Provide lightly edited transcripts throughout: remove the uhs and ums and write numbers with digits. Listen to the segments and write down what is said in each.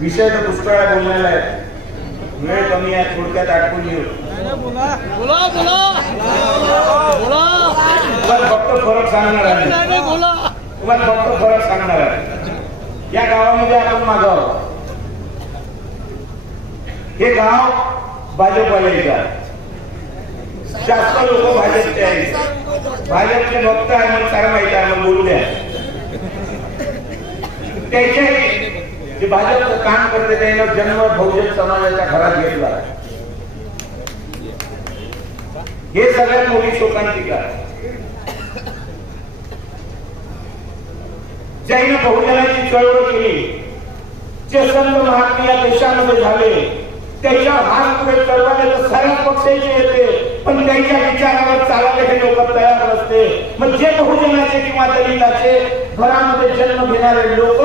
विषय तर पुष्कळ बोललेला आहे, वेळ कमी आहे, थोडक्यात आटपून घेऊ. तुम्हाला फक्त फरक सांगणार आहे, तुम्हाला फक्त फरक सांगणार आहे. या गावामध्ये आपण मागाव, हे गाव भाजपवाल्याचं आहे, जास्त लोक भाजपचे आहेत, भाजपचे भक्त आहे, मला सारं माहिती आहे, मला बोलू द्या. त्याचे जे भाजपचं काम करते त्यानं जन्म बहुजन समाजाच्या घरात घेतला, हे सगळ्यात मोठी शोकांतिका आहे. ज्यानं बहुजनाची चळवळ केली, जे संत महात्मा या देशामध्ये झाले, त्याच्यावर हात पुढे चळवळले तर साऱ्या पक्षाचे येते, पण त्यांच्या विचारावर चालायला हे लोक तयार नसते. मग जे बहुजनाचे किंवा दलिताचे घरामध्ये जन्म घेणारे लोक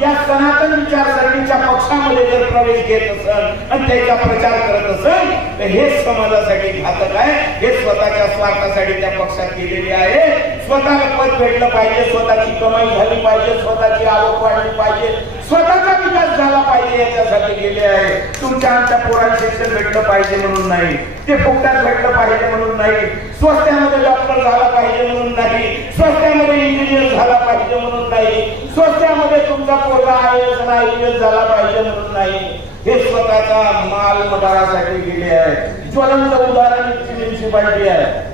या सनातन विचारसरणीच्या पक्षामध्ये जर प्रवेश घेत असेल आणि त्याचा प्रचार करत असेल तर हे समाजासाठी घातक आहे. हे स्वतःच्या स्वार्थासाठी त्या पक्षात केलेले आहे. स्वतःला पद भेटलं पाहिजे, स्वतःची कमाई झाली पाहिजे, स्वतःची आवक वाढली पाहिजे, स्वतःचा विकास झाला पाहिजे याच्यासाठी गेले आहे. तुमच्या आमच्या पोरांना शिक्षण भेटलं पाहिजे म्हणून नाही, ते फुकटात भेटलं पाहिजे म्हणून नाही, स्वस्त्यामध्ये डॉक्टर झाला पाहिजे म्हणून नाही, स्वस्त्यामध्ये इंजिनियर झाला पाहिजे म्हणून नाही, स्वस्त्यामध्ये तुमचा पोरगा IAS आणि IPS झाला पाहिजे म्हणून नाही. हे स्वतःचा माल मटारासाठी गेले आहे. ज्वलंत उदाहरण म्युन्सिपालिटी आहे.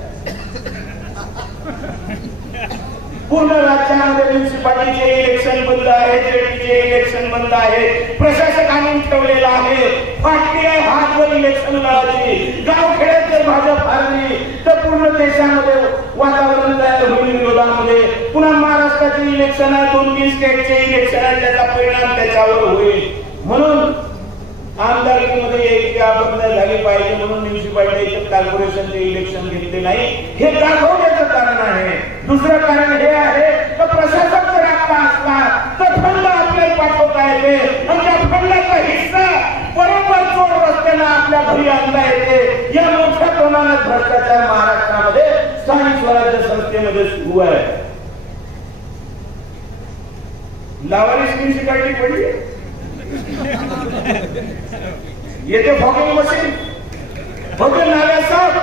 पूर्ण राज्यामध्ये म्युन्सिपालिटीचे इलेक्शन बंद आहे, जेडीचे इलेक्शन बंद आहे, प्रशासक आणून ठेवलेला आहे. फाटली आहे हातवर इलेक्शन लढायची. गावखेड्यात जर भाजप हारली तर पूर्ण देशामध्ये वातावरण तयार होईल विरोधामध्ये. पुन्हा महाराष्ट्राचे इलेक्शन आहे, 2-3 स्टेटचे इलेक्शन आहे, त्याचा परिणाम त्याच्यावर होईल. म्हणून आमदारकीमध्ये एक बदल झाली पाहिजे म्हणून म्युन्सिपालिटी कॉर्पोरेशनचे इलेक्शन घेतले नाही, हे दाखवण्याचं कारण आहे. दुसरं कारण हे आहे की प्रशासक जर आपला असला तर फंड आपल्याला पाठवता येते आणि त्या फंडाचा हिस्सा बरोबर चोर रस्त्यानं आपल्या घरी आणता येते. या मोठ्या प्रमाणात भ्रष्टाचार महाराष्ट्रामध्ये स्थानिक स्वराज्य संस्थेमध्ये सुरू आहे. लावारिस म्युन्सिपालिटी पडली, येथे फॉगिंग मशीन, हॉटेल नाल्यासह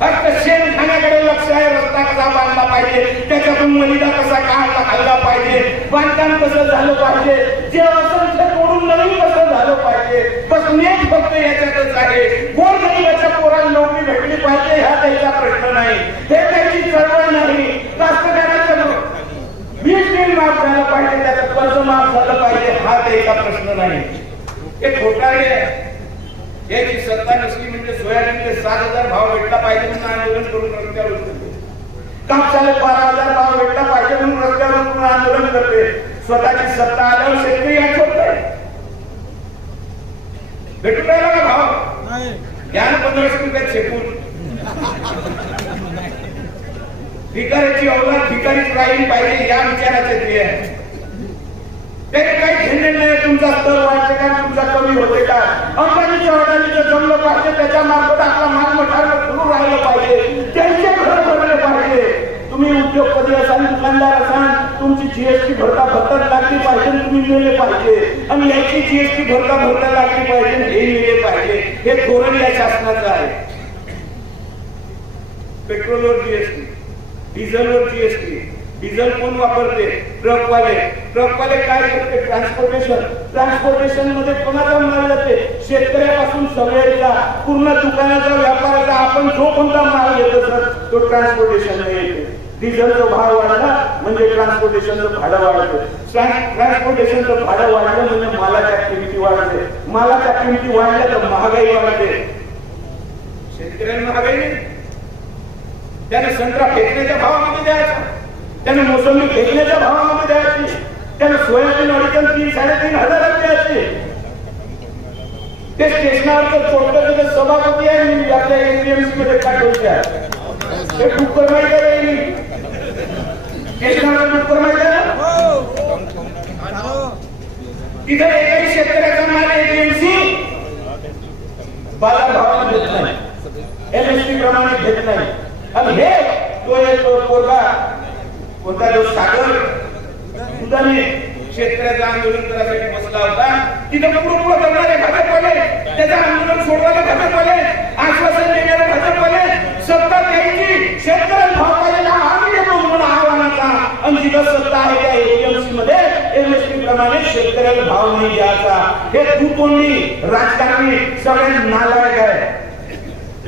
फक्त शेणखाण्याकडे लक्ष आहे. रस्ता कसा बांधला पाहिजे, त्याच्यातून मलिदा कसा काढला पाहिजे, बांधकाम कसं झालं पाहिजे, जे असेल ते तोडून नवीन कसं झालं पाहिजे, बस नेट फक्त याच्यातच आहे. गोरगरिबाच्या पोराला नोकरी भेटली पाहिजे हा त्याचा प्रश्न नाही, हे त्याची चळवळ नाही. कास्तकाराचं वीज बिल माफ झालं पाहिजे, त्याचं कर्ज माफ झालं पाहिजे हा त्याचा प्रश्न नाही. हे घोटाळे आहे. याची सत्ता नसली म्हणजे सोयाबीनचे 7,000 भाव भेटला पाहिजे म्हणून आंदोलन करून रस्त्यावर उतरते. कापसाला 12,000 भाव भेटला पाहिजे म्हणून रस्त्यावर उतरून आंदोलन करते. स्वतःची सत्ता आल्यावर शेतकरी आठवत भेटून राहिला का भाव? यानं 1500 रुपयात शेकून भिकाऱ्याची अवलाद भिकारीच राहिली पाहिजे या विचाराचे ते आहे. त्याने काही घेणे नाही. तुमचा स्तर वाढते का, तुमचा कमी होते का? अंबानीच्या अडानीचं जमलं पाहिजे, त्याच्या मार्फत आपला माल मठार सुरू राहिलं पाहिजे, त्यांचे घर भरले पाहिजे. तुम्ही उद्योगपती असाल, दुकानदार असाल, तुमची जीएसटी भरता लागली पाहिजे, तुम्ही मिळले पाहिजे. आणि याची जीएसटी भरता लागली पाहिजे, हे मिळले पाहिजे. हे धोरण या शासनाचं आहे. पेट्रोलवर जीएसटी, डिझेलवर जीएसटी. डिझेल कोण वापरते? ट्रकवाले. ट्रकवाले काय करते? ट्रान्सपोर्टेशन मध्ये कोणाचा माल जाते? शेतकऱ्यापासून सगळ्याचा, पूर्ण दुकानाचा, व्यापाराचा. आपण जो कोणता माल घेतो सर तो ट्रान्सपोर्टेशन येते. डिझेलचा भाव वाढला म्हणजे ट्रान्सपोर्टेशनचं भाडं वाढतं. ट्रान्सपोर्टेशनचं भाडं वाढलं म्हणजे मालाच्या किमती वाढते. मालाच्या किमती वाढल्या तर महागाई वाढते. शेतकऱ्यांना महागाई नाही. त्याने संत्रा फेकण्याच्या भावामध्ये द्यायचा, त्याने मोसंबी फेकण्याच्या भावामध्ये द्यायची, त्याने सोयाबीन 2,500-3,500 हजारात द्यायचे. ते स्टेशनावरचं छोटं सभापती आहे मी आपल्या एपीएमसी मध्ये पाठवल्या. ते डुक्कर माहिती आहे, स्टेशनावर डुक्कर माहिती आहे ना, तिथे एकही शेतकऱ्याचा माल एपीएमसी बाजार भावाने देत नाही, एमएसपी प्रमाणे घेत नाही. आणि हे तो एक पोरगा कोणता जो सागर सुद्धा शेतकऱ्याचं आंदोलन करायसाठी बसला होता. तिथं पूर्ण करणारे भाजपवाले, त्याचं आंदोलन सोडवायला भाजपवाले, आश्वासन देणारे भाजपवाले, सत्ता द्यायची शेतकऱ्याला भाव पाहिजे आम्ही येतो म्हणून आव्हानाचा, आणि जिथं सत्ता आहे त्या एपीएमसी मध्ये एमएसपी प्रमाणे शेतकऱ्याला भाव नाही द्यायचा. हे तू कोणी राजकारणी सगळे नालायक आहे.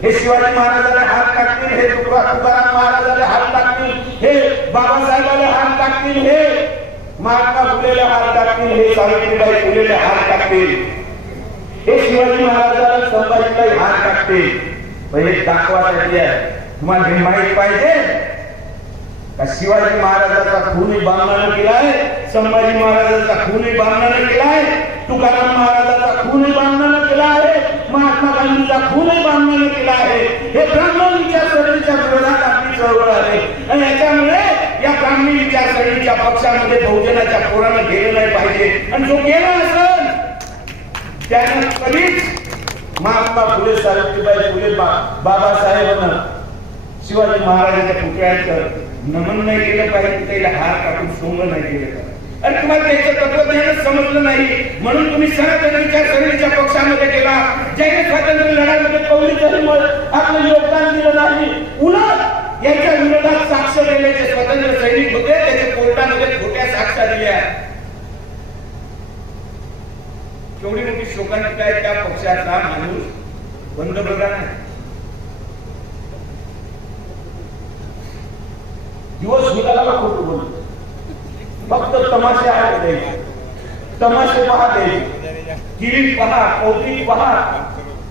हे शिवाजी महाराजांना हात टाकतील, हे तुकाराम महाराजांना हात टाकतील, हे बाबासाहेबांना हात टाकतील, हे महात्मा फुलेला हात टाकतील, हे सावित्रीबाई फुलेला हात टाकतील, हे शिवाजी महाराजांना संभाजीबाई हात टाकतील. हे दाखवासाठी आहे. तुम्हाला हे माहित पाहिजे का शिवाजी महाराजांचा खूनही बामणानं केलाय, संभाजी महाराजांचा खूनही बामणानं केलाय, तुकाराम महाराजांचा खूनही बामणानं केला आहे, महात्मा गांधीचा खूनही बामणानं केला आहे. हे ब्राह्मण विचारसरणीच्या विरोधात आपली चळवळ आहे आणि याच्यामुळे या ब्राह्मणी विचारसरणीच्या पक्षामध्ये बहुजनाच्या पोरानं गेलं नाही पाहिजे. आणि जो गेला असेल त्यानं कधीच महात्मा फुले, सावित्रीबाई फुले, बाबासाहेबांना शिवाजी महाराजांच्या पुतळ्याचं नमन नाही केलं पाहिजे, त्याला हार टाकून सोंग नाही केलं पाहिजे. अरे तुम्हाला त्याचं तत्वज्ञानच समजलं नाही म्हणून तुम्ही सनातन विचारसरणीच्या पक्षामध्ये गेला. जैन स्वातंत्र्य लढ्यामध्ये कौली तरी आपलं योगदान दिलं नाही. उलट याच्या विरोधात साक्ष देण्याचे स्वातंत्र्य सैनिक होते, त्याच्या कोर्टामध्ये खोट्या साक्षा दिल्या. केवढी मोठी शोकांतिका आहे त्या पक्षाचा माणूस पंतप्रधान आहे. दिवस निघाला खोटं बोलतो, फक्त तमाशे आहे, तमाशे पाहते, किरीट पहा, कौतिक पहा,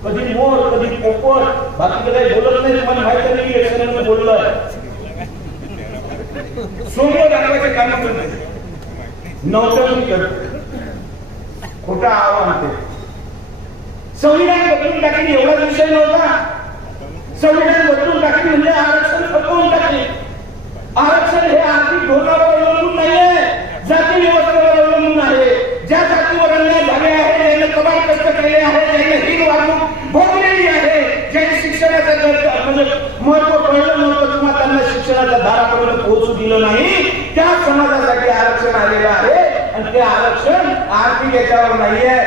कधी मोर कधी पोपट, बाकी काही बोलत नाही. तुम्हाला माहिती नाही इलेक्शन बोललं सोमवार दाखवायचे काम करत नवसर्गी करते, खोटा आव्हान ते. संविधान बदलून टाकली एवढा विषय नव्हता. संविधान बदलून टाकली म्हणजे आरक्षण खपवून टाकले. आरक्षण हे आर्थिक धोरणावर अवलंबून नाहीये, जाती व्यवस्थेवर अवलंबून आहे. ज्या जातीवर अन्याय झाले आहे, ज्याने कमाल कष्ट केले आहे, ज्याने हीन वागणूक भोगलेली आहे, ज्याने शिक्षणाचं म्हणजे महत्व कळलं नव्हतं किंवा त्यांना शिक्षणाच्या दारापर्यंत पोहोचू दिलं नाही, त्या समाजासाठी आरक्षण आलेलं आहे. आणि ते आरक्षण आर्थिक याच्यावर नाहीये.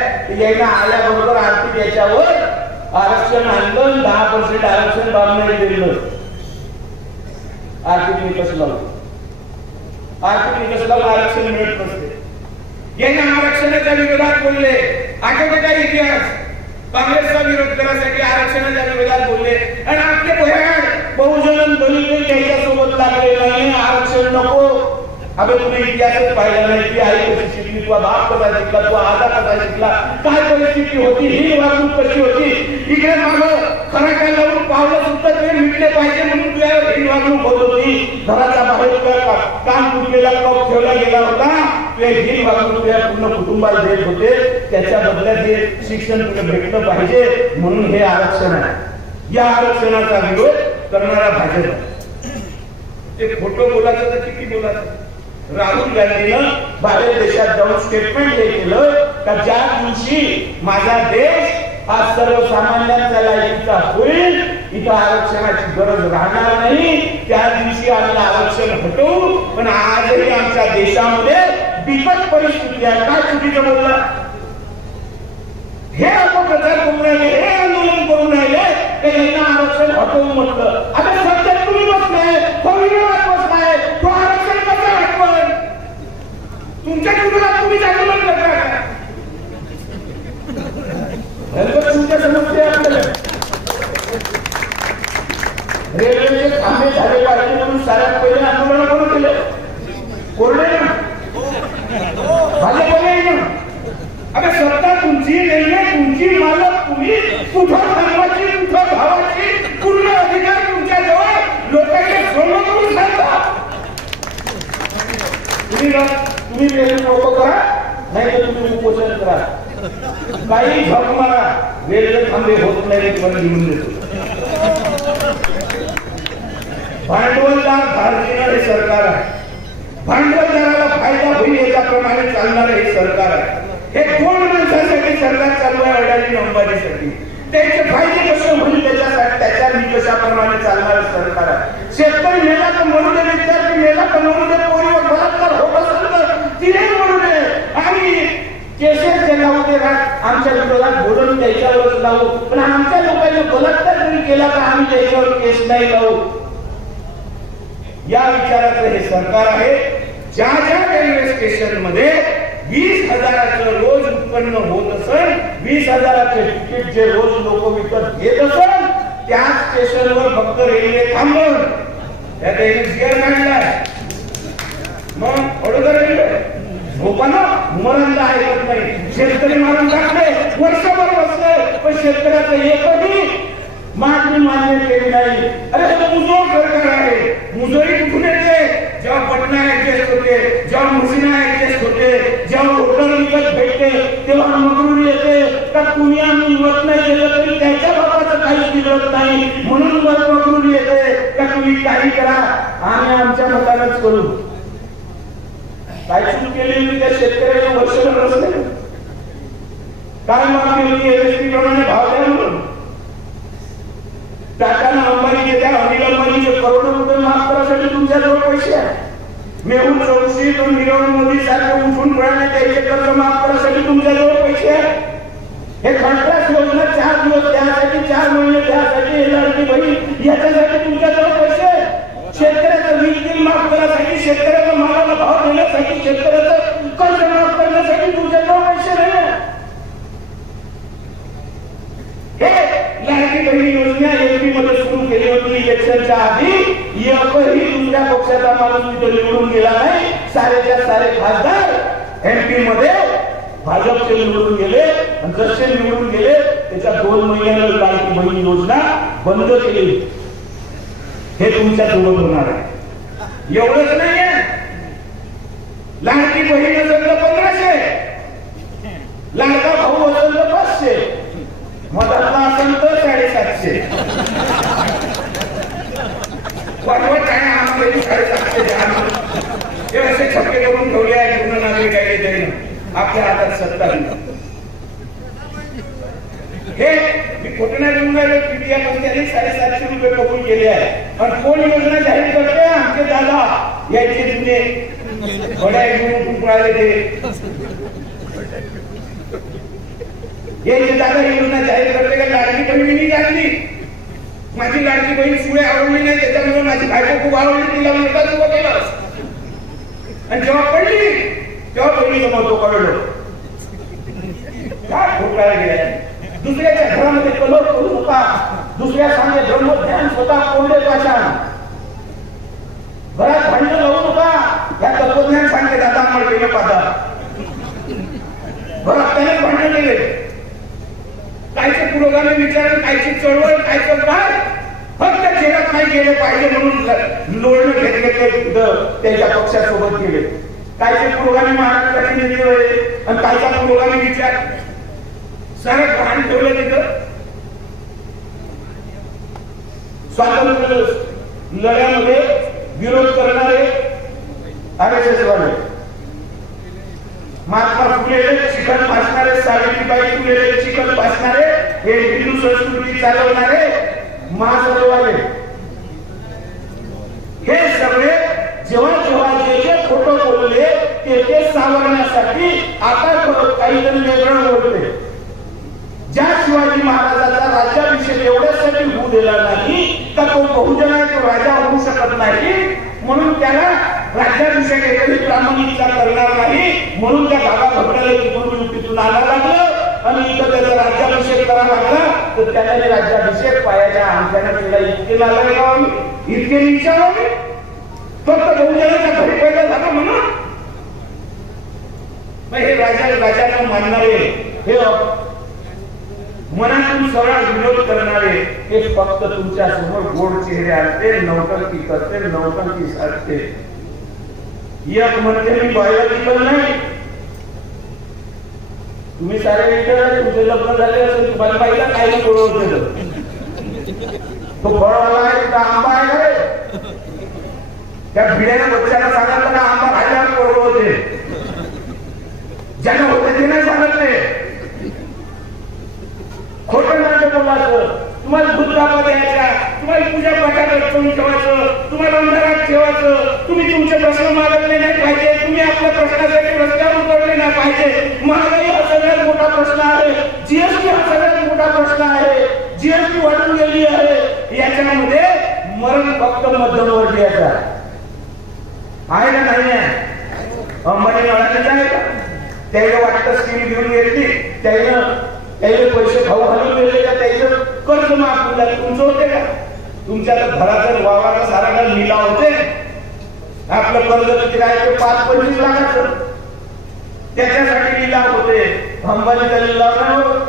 यायला आल्याबरोबर आर्थिक याच्यावर आरक्षण आणलं, 10% आरक्षण बांधण्यात दिलं. आर्थिक निकष लावून आरक्षण मिळत नसते. यांना आरक्षणाच्या विरोधात बोलले. आठवते का इतिहास? काँग्रेसचा विरोध करण्यासाठी आरक्षणाच्या विरोधात बोलले आणि आपले भयाड बहुजन दलित याच्यासोबत लागले नाही, आरक्षण नको. अबे तुम्ही इतिहासच पाहिला नाही की आई कशी शिकली, तुझा बाप कसा शिकला, तुझा आजा कसा शिकला, काय परिस्थिती होती, ही वागणूक कशी होती. इकडे मागं खराटा लावून पावलं सुद्धा ते मिटले पाहिजे म्हणून तुझ्यावर ही वागणूक होत होती. घराच्या बाहेर काम तुटलेला कप ठेवला गेला होता, तुझ्या ही वागणूक तुझ्या पूर्ण कुटुंबाला देत होते. त्याच्या बदल्यात हे शिक्षण तुला भेटलं पाहिजे म्हणून हे आरक्षण आहे. या आरक्षणाचा विरोध करणारा भाजप. ते खोटं बोलायचं तर किती बोलायचं. राहुल गांधीनं भारत देशात जाऊन स्टेटमेंट हे केलं का ज्या दिवशी माझा देश हा सर्वसामान्यांचा लायकीचा होईल, इथं आरक्षणाची गरज राहणार नाही, त्या दिवशी आम्ही आरक्षण हटवू. पण आजही आमच्या देशामध्ये बिकट परिस्थिती आहे. काय चुकीचं बोलला? हे अपप्रचार करून राहिले, हे आंदोलन करून राहिले, यांना आरक्षण हटवून म्हटलं. आता सध्या तुम्ही बसलाय, बसलाय, तो आरक्षण कसं हटवण? तुमच्या विरोधात तुम्ही आंदोलन करता. तुमच्या समस्या आपल्याला रेल्वेचे थांबे झाले पाहिजे म्हणून साऱ्यात पहिले आंदोलन कोण केलं? कोरडे ना, भाजपने ना. आता सत्ता तुमची, रेल्वे तुमची, मालक तुम्ही, कुठं थांबायची कुठं धावायची पूर्ण अधिकार तुमच्या जवळ. लोकांचे सोनं करून सांगता तुम्ही रेल्वे नको करा, नाही तर तुम्ही उपोषण करा, काही झक मारा, रेल्वे थांबे होत नाही तुम्हाला लिहून देतो. भांडवलदार धारक हे सरकार आहे. भांडवलदाराला फायदा होईल याच्याप्रमाणे चालणार हे सरकार आहे. हे कोण माणसासाठी सरकार चालू आहे? अडाणी अंबानीसाठी. त्याचे फायदे कसे होईल त्याच्यासाठी त्याच्या निकषाप्रमाणे चालणार सरकार आहे. शेतकरी मेला तर म्हणू दे, विद्यार्थी मेला तर म्हणू दे, पोरीवर बलात्कार होत असेल तर तिने म्हणू दे, आणि केसेस जे लावू दे, लावू, पण आमच्या लोकांनी बलात्कार जरी केला तर आम्ही त्याच्यावर केस नाही लावू. या विचाराचं हे सरकार आहे. ज्या ज्या रेल्वे स्टेशन मध्ये 20,000चं रोज उत्पन्न होत असेल, 20,000चे तिकीट जे रोज लोक विकत घेत असेल, त्या स्टेशनवर फक्त रेल्वे थांबवून त्यात एनसीआर काढलाय. मग वडोदरा रेल्वे झोपानं मरण ऐकत नाही. शेतकरी मारून टाकले, वर्षभर बसले, पण शेतकऱ्याचं एकही मागणी मान्य केली नाही. अरे मुजोर सरकार आहे. मुजोरी कुठून येते? जेव्हा पटना ऍडजस्ट होते, जेव्हा मुसिना ऍडजस्ट होते, जेव्हा होटल विकत भेटते, तेव्हा मगरूर येते. का तुम्ही आम्ही मत नाही दिलं तरी त्याच्या बाबाचं काही बिघडत नाही म्हणून मगरूर येते. का तुम्ही काही करा, आम्ही आमच्या मतानच करू. काय चूक केली त्या शेतकऱ्याला वर्षभर नसते. काय मागणी होती? एसटी प्रमाणे भाव द्या म्हणून. टाटानं अंबानीचे त्या अनिल अंबानीचे करोडो रुपये माफ करायसाठी तुमच्याजवळ पैसे आहे. मेहुल चौकसी तो नीरव मोदी सारखे उठून पडले त्याचे कर्ज माफ करायसाठी तुमच्याजवळ पैसे आहे. हे कॉन्ट्रॅक्ट योजना 4 दिवस त्यासाठी, 4 महिने त्यासाठी, लाडकी बहीण याच्यासाठी तुमच्याजवळ पैसे. शेतकऱ्याचं वीज बिल माफ करण्यासाठी, शेतकऱ्याला मालाला भाव देण्यासाठी, शेतकऱ्याचं कर्ज माफ करण्यासाठी तुमच्याजवळ पैसे नाही. हे लाडकी बहीण योजना एमपी मध्ये सुरू केली होती इलेक्शनच्या आधी. एकही दुसऱ्या पक्षाचा माणूस तिथे निवडून गेला नाही. सारेच्या सारे खासदार एमपी मध्ये भाजपचे निवडून गेले. जसे निवडून गेले त्याच्या 2 महिन्यानं लाडकी बहीण योजना बंद केली. हे तुमच्या सोबत होणार आहे. एवढंच नाहीये, लाडकी बहीण असेल तर 1500, लाडका भाऊ असेल तर 500, मधातला असेल तर 750. वाटवत काय आम्हाला 750 हे असे छक्के करून ठेवले आहे पूर्ण नागरिक आहे त्याने आपल्या हातात सत्ता. हे मी खोटं नाही बोलून राहिलो. पीटीआय पंचायतीने 750 रुपये कबूल केले आहे. आणि कोण योजना जाहीर करते? आमचे दादा यायचे जुने बड्या घेऊन पळाले ते. यायचे दादा योजना जाहीर करते का? लाडकी बहिणी काढली. माझी लाडकी बहीण सुळे आवडली नाही, त्याच्यामुळे माझी बायको खूप आवडली, तिला मोठा उभं केलं. आणि जेव्हा पडली तेव्हा बहिणीचं महत्व कळलं. काय खोटाळा गेला. दुसऱ्याच्या घरामध्ये कलर करू नका. दुसऱ्या सांगे ब्रह्मध्यान स्वतः कोंडे पाषाण. घरात भांडण लावू नका. या तत्वज्ञान सांगते दादा आम्हाला केलं पादा. घरात त्याने भांडण केले. कायचे पुरोगामी विचार, कायची चळवळ, कायचं काय फक्त जगात नाही गेले पाहिजे म्हणून लोळणं घेतले त्याच्या पक्षासोबत गेले. कायचे पुरोगामी महाराष्ट्राची नेते होते आणि कायचा पुरोगामी विचार सारं भान ठेवलं तिथं. स्वातंत्र्य लढ्यामध्ये विरोध करणारे आरएसएस वाले, महात्मा फुले चिकन पासणारे, सावित्रीबाई फुले चिकन पासणारे, हे हिंदू संस्कृती चालवणारे महासभेवाले, हे सगळे जेव्हा जेव्हा जे खोटं बोलले ते सावरण्यासाठी आता काहीतरी वेगळं बोलते. ज्या शिवाजी महाराजांचा राज्याभिषेक एवढ्यासाठी होऊ दिला नाही का तो बहुजन आहे, तो राजा होऊ शकत नाही म्हणून त्याला राज्याभिषेक एकही प्रामाणिकता करणार नाही म्हणून त्या गावा घोटाला तिकडून युतीतून आणावं लागलं आणि इथं त्याचा राज्याभिषेक करावा लागला. तर त्याने राज्याभिषेक पायाच्या अंगठ्याने केला. इतके लागले का इतके विचारावे फक्त बहुजनाच्या घरी पैदा झाला म्हणून. हे राजाला मानणारे, हे मनातून सरळ विरोध करणारे, हे फक्त तुमच्या समोर गोड चेहरे असते, नौटंकी करते, नौटंकी साधते. एक म्हणते मी बायोलॉजिकल नाही. तुम्ही सारे विचार तुमचे लग्न झाले असेल तुम्हाला पाहिजे काही गोळवत तो फळवाला आहे का आंबा आहे का रे? त्या भिड्याने बच्चाला सांगितलं का आंबा खायला गोळवते. ज्यांना होते ते नाही सांगितले. खोटं नाट्य बोलायचं. तुम्हाला भूतकाळात द्यायचा, तुम्हाला पूजा पाठात अडकवून ठेवायचं, तुम्हाला अंधारात ठेवायचं. तुम्ही तुमचे प्रश्न मागवले नाही पाहिजे, तुम्ही आपल्या प्रश्नासाठी रस्त्यावर उतरले नाही पाहिजे. महागाई हा सगळ्यात मोठा प्रश्न आहे, जीएसटी हा सगळ्यात मोठा प्रश्न आहे, जीएसटी वाढून गेली आहे, याच्यामध्ये मरण फक्त मध्यमवर्गीयाचा आहे ना नाही आहे? अंबानी म्हणाले आहे का? त्याला वाटतं स्कीम घेऊन घेतली, त्याला पैसे भाऊ घालून गेले का, त्याचं कर्ज माफ होईल, तुमचं होते का? तुमच्या घराचा वावराचा सारा लिलाव होते, आपलं कर्ज किती राहायचं 5-25 लाखाचं, त्याच्यासाठी लिलाव होते, अंबानीचा लिलाव नाही होत.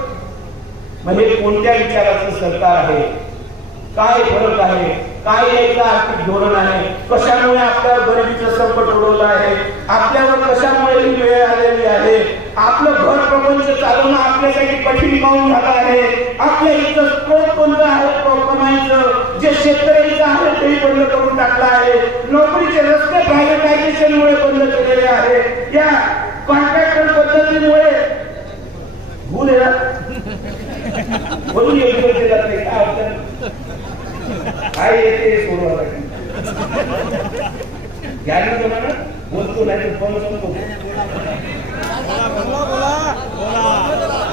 म्हणजे कोणत्या विचाराचं सरकार आहे, काय फरक आहे, काय याचं आर्थिक धोरण आहे, कशामुळे आपल्या गरिबीचं संकट ओढवलं आहे, आपल्यावर कशामुळे ही वेळ आलेली आहे, आपलं घर प्रपंच चालवणं आपल्यासाठी कठीण काऊन झालं आहे, आपल्या इथं स्रोत कोणतं आहे कमाईचं, जे शेतकऱ्यांचं आहे तेही बंद करून टाकलं आहे, नोकरीचे रस्ते प्रायव्हेटायझेशनमुळे बंद केलेले आहे, या कॉन्ट्रॅक्टर पद्धतीमुळे बोलून योग्य दिला नाही काय होतं, काय येते सोडवासाठी ज्ञान जमाना बोलतो नाही तर पण सांगतो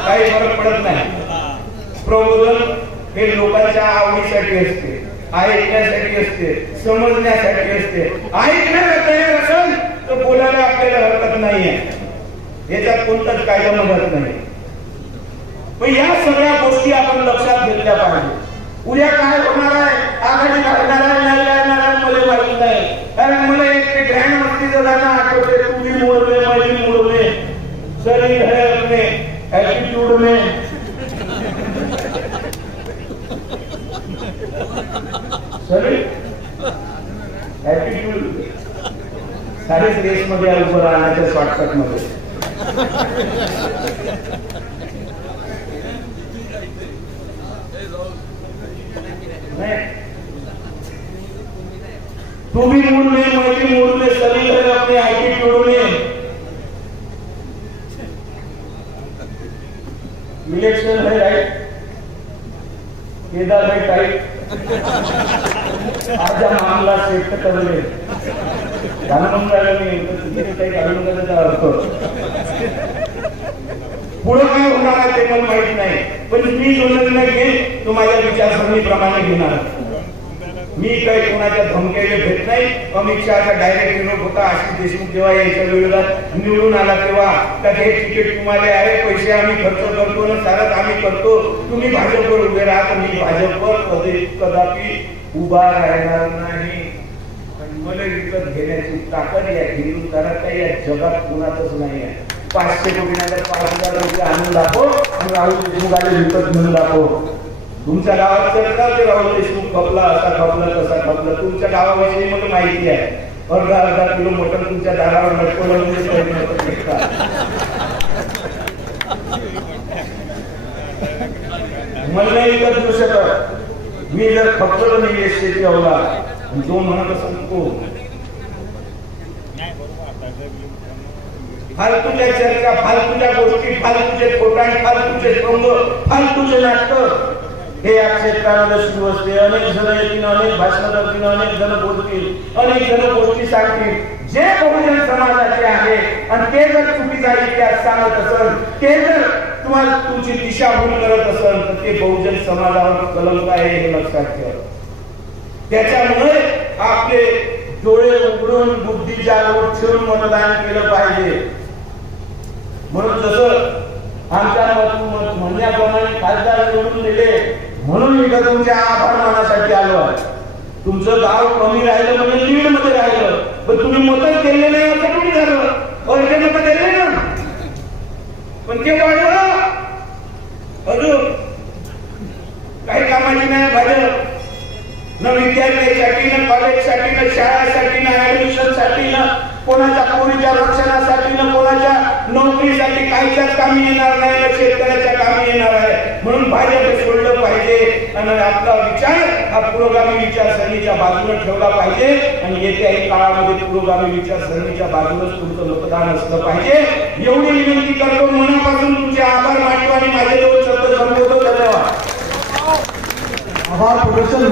काही फरक पडत नाही. प्रबोधन हे लोकांच्या आवडीसाठी असते, ऐकण्यासाठी असते, समजण्यासाठी असते. ऐकण्याला तयार असेल तर बोलायला आपल्याला हरकत नाहीये, याच्यात कोणताच कायदा मदत नाही. पण या सगळ्या गोष्टी आपण लक्षात घेतल्या पाहिजे. उद्या काय होणार आहे, आघाडी काढणार आहे नाही काढणार आहे मला माहित नाही, कारण मला एक ग्रँड मस्तीचं गाणं आठवते, तुम्ही मोडवे माझी मोडवे शरीर है अपने एटीट्यूड में, शरीर एटीट्यूड सारेच रेस मध्ये उभं राहण्याच्या शॉर्टकट मध्ये तुम्ही मूड में माझी मूड में शरीर है अपने एटीट्यूड में. इलेक्शन है राइट, केदार है टाइट, आजा मामला सेट कर ले गाणं राहिलं मी काही काढून त्याचा अर्थ पुढे काय होणार आहे ते मला माहित नाही, पण मी जो निर्णय घेईन तो माझ्या विचारसरणीप्रमाणे घेणार. मी काही कोणाच्या धमक्याला भेट नाही. अमित शहाचा डायरेक्ट विरोध होता, आशिष देशमुख जेव्हा याच्या विरोधात निवडून आला तेव्हा का हे तिकीट तुम्हाला आहे, पैसे आम्ही खर्च करतो ना सारच आम्ही करतो, तुम्ही भाजपवर उभे राहा, तर मी भाजपवर कदापि उभा राहणार नाही. मला विकत घेण्याची ताकद या हिंदुस्थानात या जगात कोणातच नाही आहे. 500 कोटी 5,000 रुपये आणून दाखव आणि राहुल देशमुखाला विकत घेऊन दाखव. तुमच्या गावात चर्चा होते, राहुल देशमुख खपला, असा खपला तसा खपला. तुमच्या गावाविषयी मला माहिती आहे, अर्धा किलो मटण तुमच्या दारावर लटकवलं मला नाही विकत घेऊ शकत. मी जर खपलो नाही एसटीची अवला जो म्हणत सांगतो फालतूच्या चर्चा, फालतूच्या गोष्टी, फालतूचे खोटा, फालतूचे स्तंभ, फालतूचे नाटक हे या क्षेत्रामध्ये सुरू असते. अनेक जण येतील, अनेक भाषण करतील, अनेक जण बोलतील, अनेक जण गोष्टी सांगतील जे बहुजन समाजाचे आहे, आणि ते जर चुकीचा इतिहास सांगत असेल, ते जर तुम्हाला तुमची दिशाभूल करत असेल, तर ते बहुजन समाजावर कलंक आहे हे लक्षात ठेवा. त्याच्यामुळे आपले डोळे उघडून बुद्धी जागृत ठेवून मतदान केलं पाहिजे. म्हणून जसं आमच्या म्हणण्याप्रमाणे खासदार निवडून दिले म्हणून मी तुमच्या आभार मानासाठी आलो आहे. तुमचं गाव कमी राहिलं म्हणजे लीड मध्ये राहिलं, पण तुम्ही मतच केले नाही असं कुठे झालं, अर्धे मत दिले ना, पण ते वाढलं अजून काही कामाची नाही भाजप. न विद्यार्थ्यांसाठी, न कॉलेजसाठी, न शाळासाठी, न ऍडमिशन साठी, न कोणाच्या पोरीच्या रक्षणासाठी, न कोणाच्या नोकरीसाठी काहीच्याच कामी येणार नाही, न शेतकऱ्याच्या कामी येणार आहे. म्हणून भाजप सोडलं पाहिजे आणि आपला विचार हा पुरोगामी विचारसरणीच्या बाजूने ठेवला पाहिजे, आणि येत्याही काळामध्ये पुरोगामी विचारसरणीच्या बाजूनेच तुमचं मतदान असलं पाहिजे. एवढी विनंती करतो, मनापासून तुमचे आभार मानतो आणि माझे 2 शब्द संबोधतो. धन्यवाद. आभार प्रदर्शन